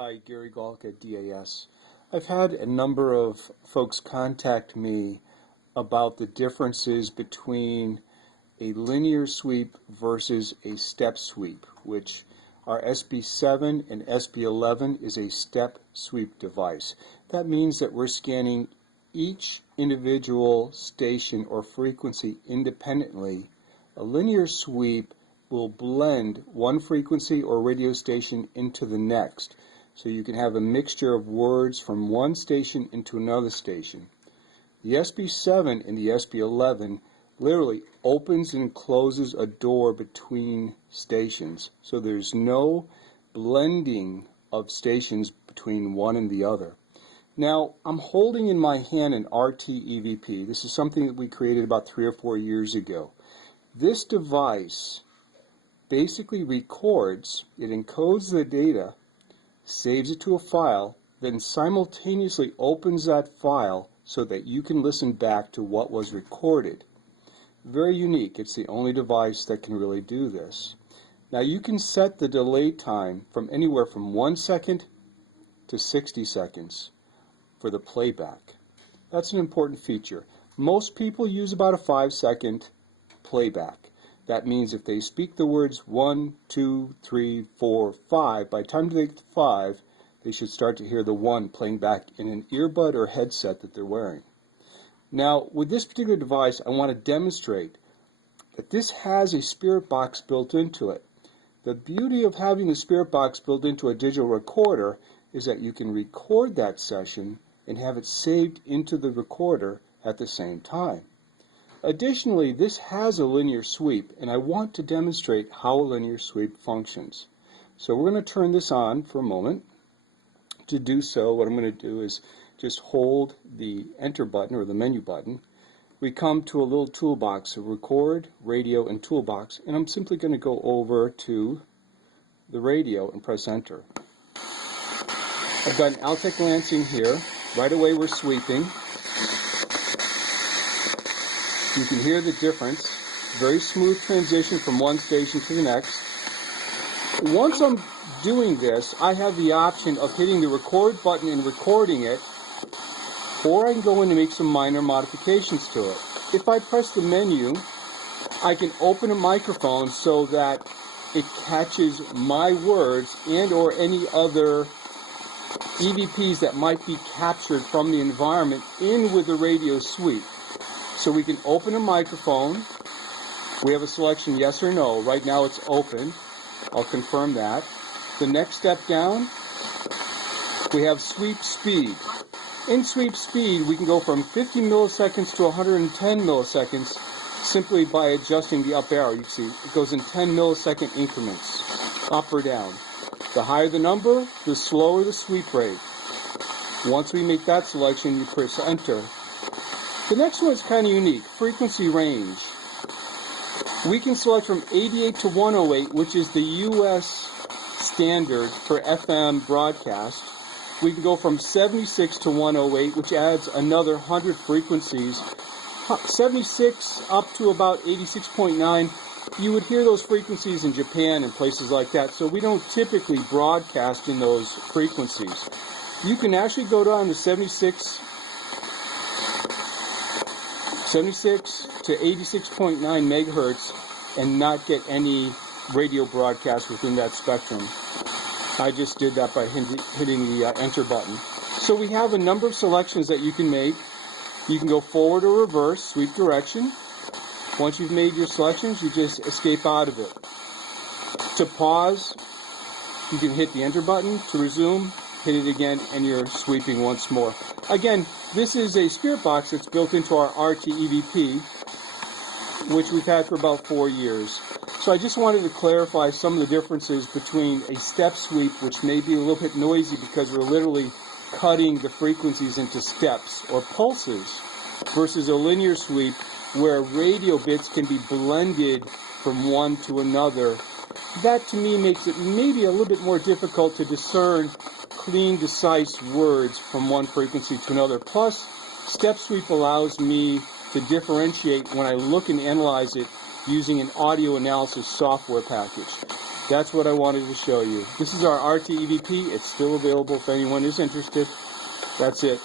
Hi, Gary Galka, DAS. I've had a number of folks contact me about the differences between a linear sweep versus a step sweep, which our SB7 and SB11 is a step sweep device. That means that we're scanning each individual station or frequency independently. A linear sweep will blend one frequency or radio station into the next. So you can have a mixture of words from one station into another station. The SB7 and the SB11 literally opens and closes a door between stations. So there's no blending of stations between one and the other. Now, I'm holding in my hand an RT-EVP. This is something that we created about 3 or 4 years ago. This device basically records, it encodes the data, saves it to a file, then simultaneously opens that file so that you can listen back to what was recorded. Very unique. It's the only device that can really do this. Now you can set the delay time from anywhere from 1 second to 60 seconds for the playback. That's an important feature. Most people use about a 5-second playback. That means if they speak the words 1, 2, 3, 4, 5, by the time they get to 5, they should start to hear the 1 playing back in an earbud or headset that they're wearing. Now, with this particular device, I want to demonstrate that this has a spirit box built into it. The beauty of having the spirit box built into a digital recorder is that you can record that session and have it saved into the recorder at the same time. Additionally, this has a linear sweep, and I want to demonstrate how a linear sweep functions. So we're going to turn this on for a moment. To do so, what I'm going to do is just hold the enter button or the menu button. We come to a little toolbox, so record, radio, and toolbox, and I'm simply going to go over to the radio and press enter. I've got an Altec Lansing here. Right away we're sweeping. You can hear the difference. Very smooth transition from one station to the next. Once I'm doing this, I have the option of hitting the record button and recording it, or I can go in and make some minor modifications to it. If I press the menu, I can open a microphone so that it catches my words and or any other EVPs that might be captured from the environment in with the radio sweep. So we can open a microphone. We have a selection yes or no. Right now it's open. I'll confirm that. The next step down, we have sweep speed. In sweep speed, we can go from 50 milliseconds to 110 milliseconds simply by adjusting the up arrow. You can see it goes in 10 millisecond increments, up or down. The higher the number, the slower the sweep rate. Once we make that selection, you press enter. The next one is kind of unique, frequency range. We can select from 88 to 108, which is the US standard for FM broadcast. We can go from 76 to 108, which adds another 100 frequencies. 76 up to about 86.9. You would hear those frequencies in Japan and places like that, so we don't typically broadcast in those frequencies. You can actually go down to 76 to 86.9 megahertz and not get any radio broadcast within that spectrum. I just did that by hitting the enter button. So we have a number of selections that you can make. You can go forward or reverse, sweep direction. Once you've made your selections, you just escape out of it. To pause, you can hit the enter button. To resume, hit it again, and you're sweeping once more. Again, this is a spirit box that's built into our RT-EVP, which we've had for about 4 years. So I just wanted to clarify some of the differences between a step sweep, which may be a little bit noisy because we're literally cutting the frequencies into steps or pulses, versus a linear sweep where radio bits can be blended from one to another. That to me makes it maybe a little bit more difficult to discern clean, concise words from one frequency to another. Plus, step sweep allows me to differentiate when I look and analyze it using an audio analysis software package. That's what I wanted to show you. This is our RT-EVP. It's still available if anyone is interested. That's it.